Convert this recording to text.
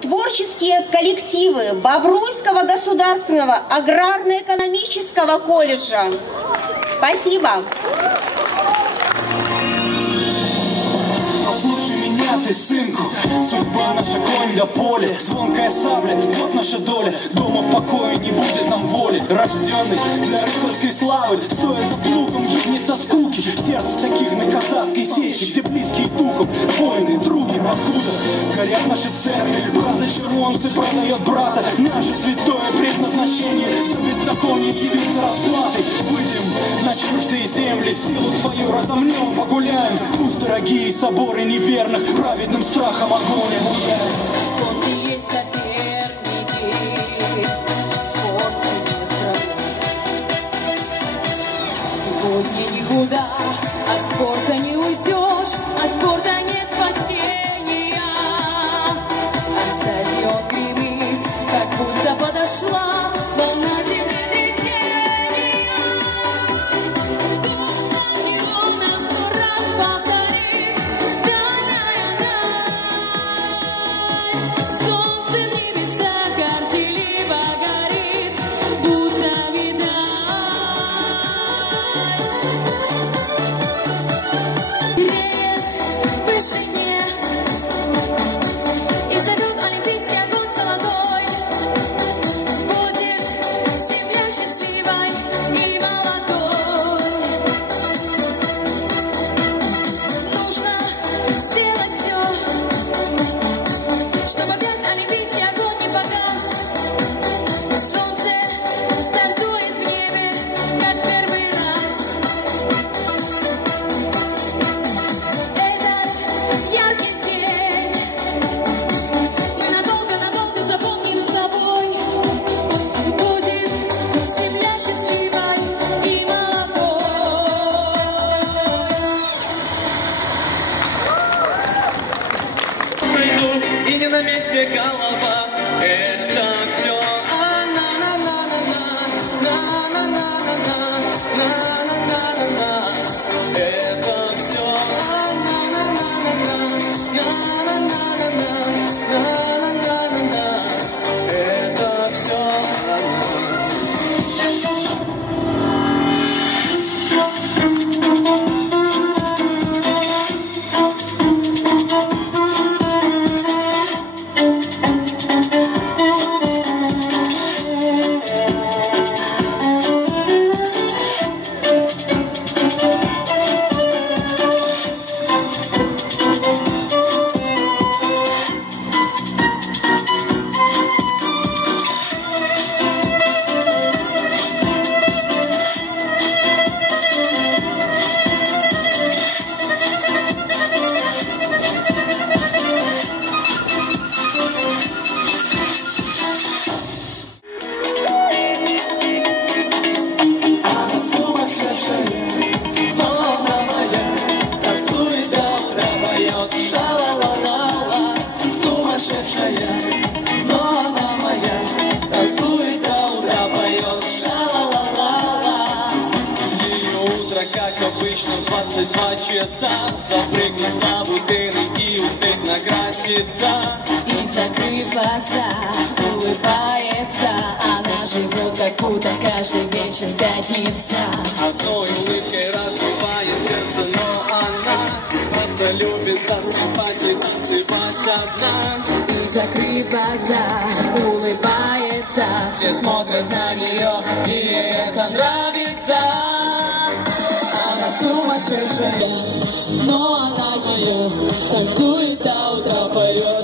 творческие коллективы Бобруйского государственного аграрно-экономического колледжа. Спасибо. Послушай меня, ты, сынку, судьба наша конь до поля, звонкая сабля, вот наша доля, дома в покое не будет нам воли, рожденный для рыцарской славы, стоя за плугом, гибнет от скуки, сердце таких на казацкой сечи, где близкие духом, воины, други, покуда, горят наши церкви, брат за червонцы продает брата, наше святое предназначение, за беззаконие явиться расплатой, выйдем на чуждые земли, силу свою разомнем, погуляем, пусть дорогие соборы неверных праведным страхом огонь обуяет. Вот и есть соперники, в спорте нет врагов. Сегодня никуда от спорта не уйдешь, от спорта нет спасения. А стадион гремит, как будто подошла волна землетрясения. Стадион нам 100 раз повторит: дальняя даль. Солнце в небесах горделиво горит, будто медаль. Греет в вышине и зовет олимпийский огонь золотой. Будет земля счастливой и молодой. Нужно сделать все, чтобы опять олимпийский огонь не погас. Солнце стартует в небе, как первый раз. Этот яркий день надолго-надолго запомним с тобой. Будет земля счастливой и молодой. Сойду, и не на месте голова. Это все это все это все как обычно, 22 часа. Запрыгнуть на будильник и успеть накраситься. И закрыв глаза, улыбается. Она живет как будто каждый вечер пятница. Одной улыбкой разбивает сердце, но она просто любит засыпать и танцевать одна. И закрыв глаза, улыбается. Все смотрят на нее, и ей это нравится. Она сумасшедшая, но она моя. Танцует до утра, поет.